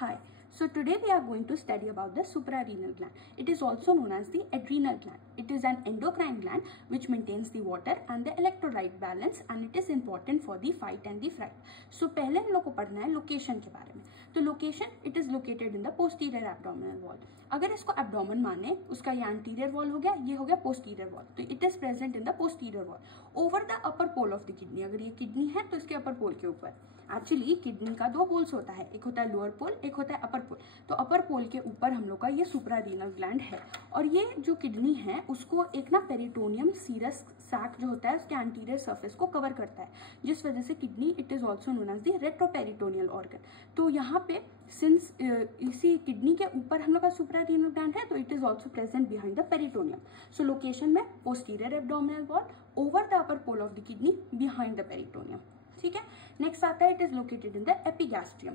Hi, so today we are going to study about the suprarenal gland. It is also known as the adrenal gland. It is an endocrine gland which maintains the water and the electrolyte balance and it is important for the fight and the flight. So पहले हम लोग को पढ़ना है location के बारे में. तो location it is located in the posterior abdominal wall. अगर इसको abdomen माने उसका ये anterior wall हो गया, ये हो गया posterior wall. तो it is present in the posterior wall over the upper pole of the kidney. अगर ये kidney है तो इसके upper pole के ऊपर. एक्चुअली किडनी का दो पोल्स होता है, एक होता है लोअर पोल, एक होता है अपर पोल. तो अपर पोल के ऊपर हम लोग का ये सुप्रारीनल ग्लैंड है और ये जो किडनी है उसको एक ना पेरिटोनियम सीरस सैक जो होता है उसके एंटीरियर सरफेस को कवर करता है, जिस वजह से kidney it is also known as the retroperitoneal organ. तो यहाँ पे सिंस इसी किडनी के ऊपर हम लोग का सुप्रारीनल ग्लैंड है तो it is also present behind the peritoneum. So location में posterior abdominal wall over the upper pole of the kidney behind the peritoneum. ठीक है. नेक्स्ट आता है it is located in the epigastrium.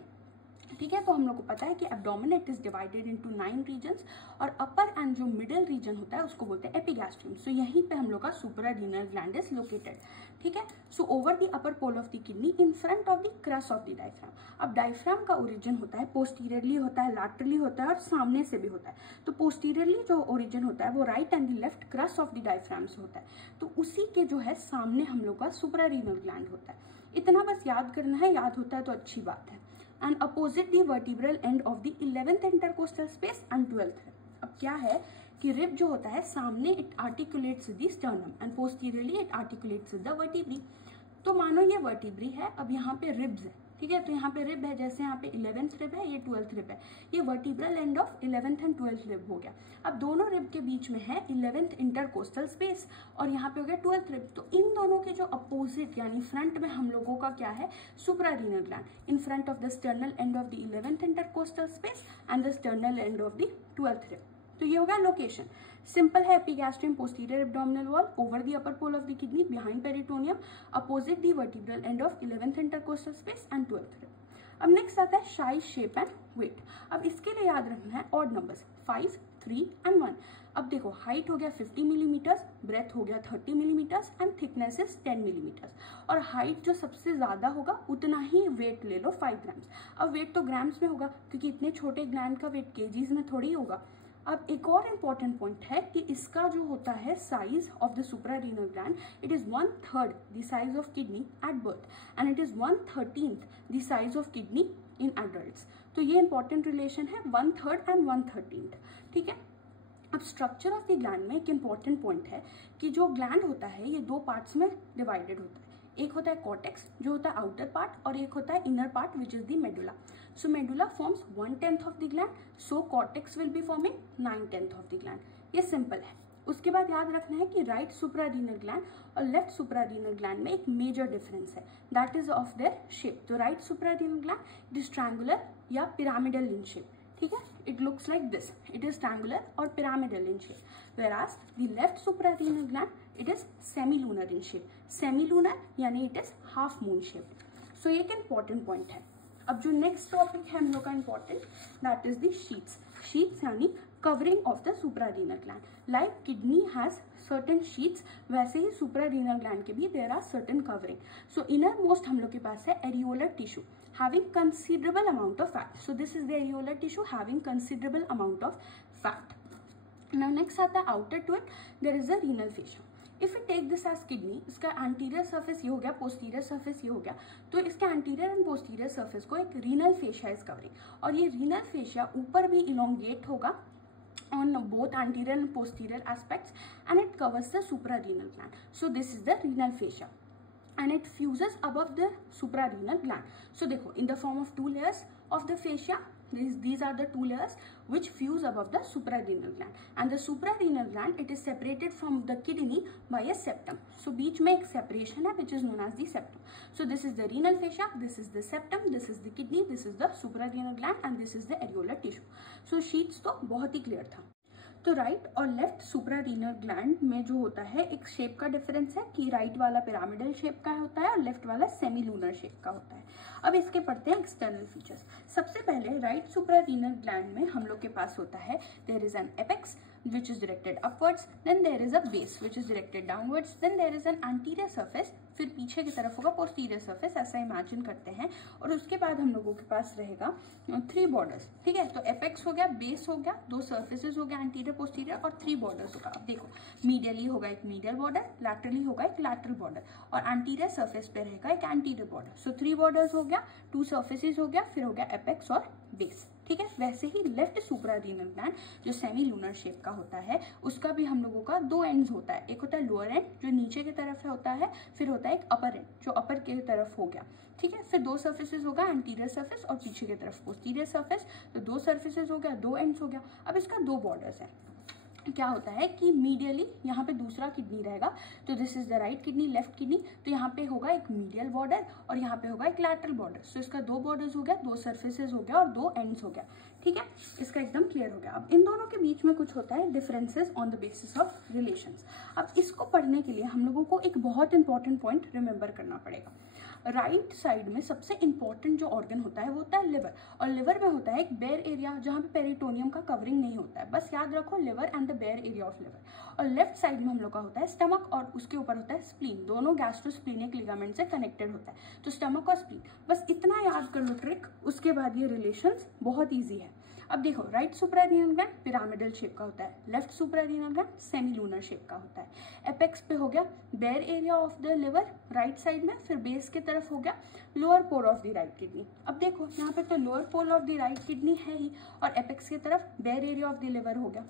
ठीक है. तो हम लोग को पता है कि abdomen it is divided into 9 regions और अपर एंड जो मिडिल रीजन होता है उसको बोलते हैं एपिगैस्ट्रियम. सो यहीं पे हम लोग का सुप्रारीनल ग्लैंड इज लोकेटेड. ठीक है. So over the upper pole of the kidney in front of the crus of the diaphragm. अब डायफ्राम का ओरिजिन होता है पोस्टीरियरली होता है, लैटरली होता है और सामने से भी होता है. तो पोस्टीरियरली जो ओरिजिन होता है वो right and the left cross of the diaphragm से होता है. तो उसी के जो है सामने हम लोग का सुप्रारीनल ग्लैंड होता है. इतना बस याद करना है, याद होता है तो अच्छी बात है. And opposite the vertebral end of the 11th intercostal space and 12th. अब क्या है कि रिब जो होता है सामने it articulates the sternum and posteriorly it articulates the vertebrae. तो मानो ये वर्टिब्री है, अब यहाँ पे रिब्स है. ठीक है. तो यहाँ पे रिब है, जैसे यहाँ पे 11th रिब है, ये 12th रिब है. ये vertebral end of 11th and 12th rib हो गया. अब दोनों रिब के बीच में है 11th इंटरकोस्टल स्पेस और यहाँ पे हो गया 12th रिब. तो इन दोनों के जो अपोजिट यानी फ्रंट में हम लोगों का क्या है suprarenal gland in front of the sternal end of the 11th intercostal space and the sternal end of the 12th rib. तो ये होगा लोकेशन. सिंपल है. Epigastrium posterior abdominal wall over the upper pole of the kidney behind peritoneum opposite the vertebral end of 11th intercostal space and 12th rib. अब next आता है size, shape and wait. अब इसके लिए याद रखना है ऑड नंबर्स 5, 3 एंड 1. अब देखो हाइट हो गया 50 मिलीमीटर्स, ब्रेथ हो गया 30 millimetres and thickness is 10 millimetres. और हाइट जो सबसे ज्यादा होगा उतना ही वेट ले लो 5 ग्राम्स. अब वेट तो ग्राम्स में होगा क्योंकि इतने छोटे ग्लैंड का वेट केजीज में थोड़ी होगा. अब एक और इम्पॉर्टेंट पॉइंट है कि इसका जो होता है size of the suprarenal gland it is 1/3 the size of kidney at birth and it is 1/13 the size of kidney in adults. तो ये इंपॉर्टेंट रिलेशन है 1/3 एंड 1/13. ठीक है. अब स्ट्रक्चर ऑफ द ग्लैंड में एक इंपॉर्टेंट पॉइंट है कि जो ग्लैंड होता है ये दो पार्ट्स में डिवाइडेड होता है. एक होता है कॉर्टेक्स जो होता है आउटर पार्ट और एक होता है inner part which is the medulla. So medulla forms 1/10 of the gland, so cortex will be forming 9/10 of the gland. ये सिंपल है. उसके बाद याद रखना है कि राइट सुप्रारीनल ग्लैंड और लेफ्ट सुप्रारीनल ग्लैंड में एक मेजर डिफरेंस है, that is of their shape. तो right suprarenal gland is triangular या पिरामिडल इन शेप. ठीक है. It looks like this. It is triangular और pyramidal in shape. whereas the left suprarenal gland it is semilunar in shape. Semilunar यानी it is half moon shape. So ये एक important point है. अब जो next topic है हम लोग का important that is the sheaths. Sheaths यानी covering of the suprarenal gland. Like kidney has certain sheaths, वैसे ही suprarenal gland के भी there are certain covering. So innermost हम लोग के पास है areolar tissue having considerable amount of fat. So this is the areolar tissue having considerable amount of fat. Now next आता है outer to it there is a renal fascia. If we take this as kidney, इसका anterior surface ये हो गया, posterior surface ये हो गया. तो इसके anterior and posterior surface को एक renal fascia is covering. और ये renal fascia ऊपर भी elongate होगा on both anterior and posterior aspects and it covers the suprarenal gland. So this is the renal fascia and it fuses above the suprarenal gland. So देखो in the form of two layers of the fascia. These are the two layers which fuse above the suprarenal gland and the suprarenal gland it is separated from the kidney by a septum. So बीच में एक separation है which is known as the septum. So this is the renal fascia, this is the septum, this is the kidney, this is the suprarenal gland and this is the areolar tissue. So sheaths तो बहुत ही clear था. तो right और left suprarenal gland में जो होता है एक शेप का डिफरेंस है कि राइट वाला पिरामिडल शेप का होता है और लेफ्ट वाला सेमीलूनर शेप का होता है. अब इसके पढ़ते हैं एक्सटर्नल फीचर्स. सबसे पहले राइट सुप्रारीनल ग्लैंड में हम लोग के पास होता है there is an apex which is directed upwards, then there is a base which is directed downwards, then there is an anterior surface फिर पीछे की तरफ होगा पोस्टीरियर सरफेस, ऐसा इमेजिन करते हैं। और उसके बाद हम लोगों के पास रहेगा 3 बॉर्डर्स, ठीक है। तो एपेक्स हो गया, बेस हो गया, 2 सर्फेसेस हो गया एंटीरियर पोस्टीरियर, और 3 बॉर्डर्स होगा। अब देखो मीडियली होगा एक मीडियल बॉर्डर, लैटरली होगा एक लैटरल बॉर्डर, और एंटीरियर सरफेस पे रहेगा एक एंटीरियर बॉर्डर। सो 3 बॉर्डर्स हो गया, 2 सर्फेसेस हो गया, फिर हो गया एपेक्स और बेस, ठीक है। वैसे ही लेफ्ट सुप्रारीनल ग्लैंड जो सेमी लूनर शेप का होता है, उसका भी हम लोगों का 2 एंड्स होता है। एक होता है लोअर एंड जो नीचे की तरफ होता है, फिर होता है एक अपर एंड जो अपर की तरफ हो गया, ठीक है। फिर 2 सर्फेसेस होगा, एंटीरियर सरफेस और पीछे की तरफ पोस्टीरियर सरफेस। तो 2 सर्फेसेस हो गया, 2 एंड्स हो गया। अब इसका 2 बॉर्डर्स है। क्या होता है कि मीडियली यहाँ पे दूसरा किडनी रहेगा, तो this is the right kidney, left kidney. तो यहाँ पे होगा एक मीडियल बॉर्डर और यहाँ पे होगा एक लैटरल बॉर्डर। सो इसका 2 बॉर्डर्स हो गया, 2 सर्फेसेस हो गया और 2 एंड्स हो गया, ठीक है। इसका एकदम क्लियर हो गया। अब इन दोनों के बीच में कुछ होता है differences on the basis of relations. अब इसको पढ़ने के लिए हम लोगों को एक बहुत इंपॉर्टेंट पॉइंट रिमेंबर करना पड़ेगा। राइट साइड में सबसे इंपॉर्टेंट जो ऑर्गन होता है वो होता है लिवर, और लिवर में होता है एक बेयर एरिया जहाँ पे पेरिटोनियम का कवरिंग नहीं होता है। बस याद रखो liver and the bare area of liver. और लेफ्ट साइड में हम लोग का होता है स्टमक, और उसके ऊपर होता है स्प्लीन। दोनों गैस्ट्रोस्प्लीनिक लिगामेंट से कनेक्टेड होता है। तो स्टमक और स्प्लीन, बस इतना याद कर लो ट्रिक, उसके बाद ये रिलेशंस बहुत ईजी है। अब देखो right suprarenal gland pyramidal shape का होता है, left suprarenal gland semi lunar shape का होता है। एपेक्स पे हो गया bare area of the liver right side में, फिर बेस की तरफ हो गया lower pole of the right kidney. अब देखो यहाँ पे तो lower pole of the right kidney है ही, और एपेक्स की तरफ bare area of the liver हो गया,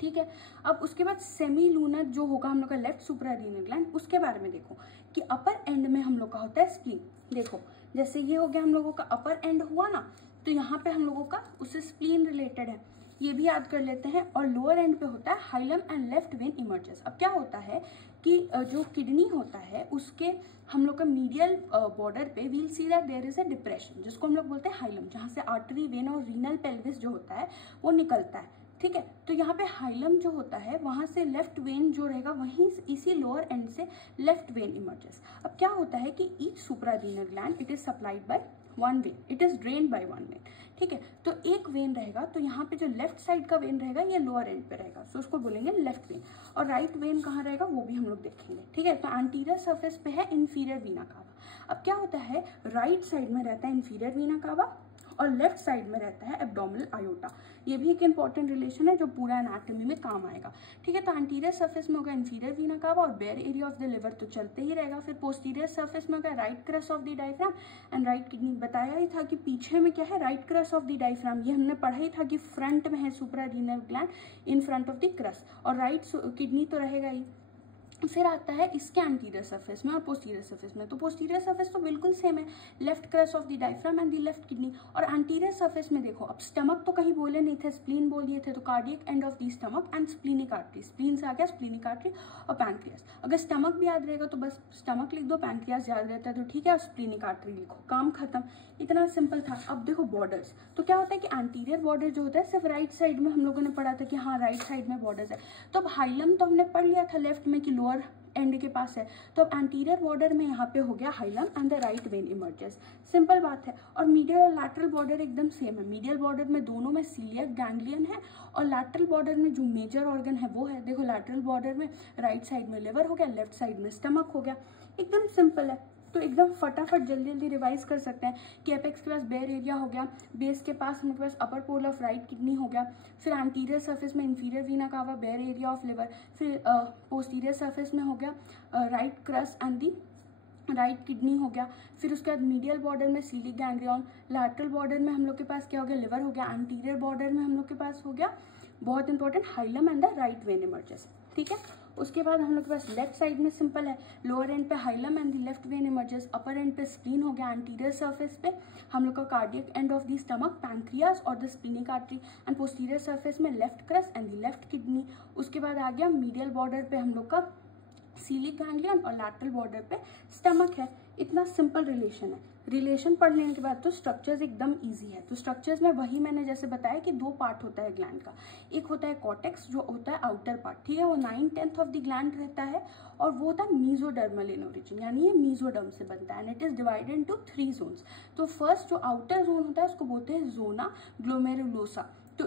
ठीक है। अब उसके बाद सेमी लूनर जो होगा हम लोग का लेफ्ट सुप्रारीनल ग्लैंड, उसके बारे में देखो कि अपर एंड में हम लोग का होता है स्प्लीन। देखो जैसे ये हो गया हम लोगों का अपर एंड हुआ ना, तो यहाँ पे हम लोगों का उससे स्प्लीन रिलेटेड है, ये भी याद कर लेते हैं। और लोअर एंड पे होता है hilum and left vein emerges. अब क्या होता है कि जो किडनी होता है उसके हम लोग का मीडियल बॉर्डर पे we'll see that there is a depression, जिसको हम लोग बोलते हैं हाइलम, जहाँ से आर्टरी वेन और रीनल पेल्विस जो होता है वो निकलता है, ठीक है। तो यहाँ पे हाइलम जो होता है वहां से लेफ्ट वेन जो रहेगा, वहीं इसी लोअर एंड से लेफ्ट वेन इमर्जेस। अब क्या होता है कि each suprarenal gland it is supplied by 1 vein, it is drained by 1 vein, ठीक है। तो एक वेन रहेगा, तो यहाँ पे जो लेफ्ट साइड का वेन रहेगा ये लोअर एंड पे रहेगा, सो उसको बोलेंगे लेफ्ट वेन। और राइट वेन कहाँ रहेगा वो भी हम लोग देखेंगे, ठीक है। तो एंटीरियर सरफेस पे है इंफीरियर वीना कावा। अब क्या होता है राइट साइड में रहता है इंफीरियर वीना कावा और लेफ्ट साइड में रहता है एब्डोमिनल आयोटा। ये भी एक इंपॉर्टेंट रिलेशन है जो पूरा एनाटॉमी में काम आएगा, ठीक है। तो एंटीरियर सरफेस में होगा इंफीरियर वीना कावा और bare area of the liver तो चलते ही रहेगा। फिर पोस्टीरियर सरफेस में होगा right crus of the diaphragm and right kidney. बताया ही था कि पीछे में क्या है, right crus of the diaphragm. ये हमने पढ़ा ही था कि फ्रंट में है suprarenal gland in front of the crus, और राइट किडनी तो रहेगा ही। फिर आता है इसके एंटीरियर सरफेस में और पोस्टीरियर सरफेस में। तो पोस्टीरियर सरफेस तो बिल्कुल सेम है, left cross of the diaphragm and the left kidney. और एंटीरियर सरफेस में देखो, अब स्टमक तो कहीं बोले नहीं थे, स्प्लीन बोल दिए थे, तो cardiac end of the stomach and splenic artery. Spleen से आ गया स्प्लीनिक आर्टरी और पैंक्रियास। अगर स्टमक भी याद रहेगा तो बस स्टमक लिख दो, पैंक्रियास याद रहता है तो ठीक है, और स्प्लीनिक आर्टरी लिखो, काम खत्म। इतना सिंपल था। अब देखो बॉर्डर्स, तो क्या होता है कि एंटीरियर बॉर्डर जो होता है सिर्फ राइट साइड में हम लोगों ने पढ़ा था कि हाँ राइट साइड में बॉर्डर्स है। तो अब हाइलम तो हमने पढ़ लिया था लेफ्ट में कि लोअर एंड के पास है, तो अब एंटीरियर बॉर्डर में यहाँ पे हो गया hilum and the right vein emerges. Simple बात है। और मीडियल और लैटरल बॉर्डर एकदम सेम है। मीडियल बॉर्डर में दोनों में सीलियक गैंग्लियन है, और लैटरल बॉर्डर में जो मेजर ऑर्गन है वो है, देखो लैटरल बॉर्डर में राइट साइड में लिवर हो गया, लेफ्ट साइड में स्टमक हो गया। एकदम सिंपल है। तो एकदम फटाफट जल्दी जल्दी रिवाइज कर सकते हैं कि एपेक्स के पास बेयर एरिया हो गया, बेस के पास हमारे पास अपर पोल ऑफ राइट किडनी हो गया, फिर एंटीरियर सरफेस में इंफीरियर वीना कावा, बेयर एरिया ऑफ लिवर, फिर पोस्टीरियर सरफेस में हो गया right cross and the right kidney हो गया। फिर उसके बाद मीडियल बॉर्डर में सीलिक गैंग्लियन, लैटरल बॉर्डर में हम लोग के पास क्या हो गया, लिवर हो गया, एंटीरियर बॉर्डर में हम लोग के पास हो गया बहुत important hilum and the right vein emerges, ठीक है। उसके बाद हम लोग के पास लेफ्ट साइड में सिंपल है, लोअर एंड पे hilum and the left vein emerges, upper end पे स्प्लीन हो गया, एंटीरियर सरफेस पे हम लोग का cardiac end of the stomach, pancreas और the splenic artery, and posterior surface में left crus and the left kidney. उसके बाद आ गया मीडियल बॉर्डर पे हम लोग का सीलिक गैंग्लियन और लैटरल बॉर्डर पे स्टमक है। इतना सिंपल रिलेशन है। रिलेशन पढ़ लेने के बाद तो स्ट्रक्चर्स एकदम इजी है। तो स्ट्रक्चर्स में वही मैंने जैसे बताया कि 2 पार्ट होता है ग्लैंड का। एक होता है कॉर्टेक्स जो होता है आउटर पार्ट, ठीक है, वो 9/10 ऑफ द ग्लैंड रहता है, और वो था मीजोडर्मल इन ओरिजिन, यानी ये मीजोडर्म से बनता है and it is divided into 3 zones. तो फर्स्ट जो आउटर जोन होता है उसको बोलते हैं जोना ग्लोमेरुलोसा, तो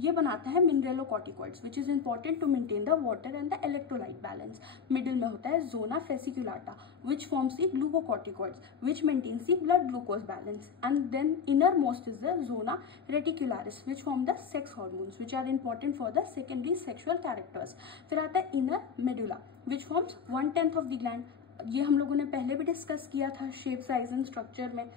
ये बनाता है mineralocorticoids which is important to maintain the water and the electrolyte balance. Middle में होता है zona fasciculata which forms the glucocorticoids which maintains the blood glucose balance, and then innermost is the zona reticularis which form the sex hormones which are important for the secondary sexual characters. फिर आता है inner medulla which forms 1/10 of the gland, ये हम लोगों ने पहले भी discuss किया था शेप साइज एंड स्ट्रक्चर में।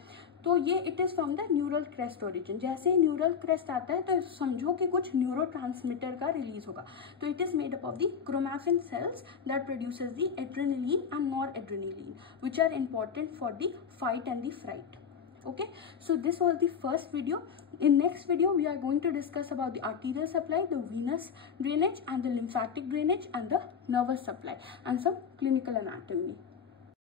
तो ये it is from the neural crest origin, जैसे ही न्यूरल क्रेस्ट आता है तो समझो कि कुछ न्यूरोट्रांसमीटर का रिलीज होगा। तो it is made up of the chromaffin cells that produces the adrenaline and noradrenaline which are important for the fight and the fright. Okay, so this was the first video. In next video we are going to discuss about the arterial supply, the venous drainage and the lymphatic drainage and the nervous supply and some clinical anatomy.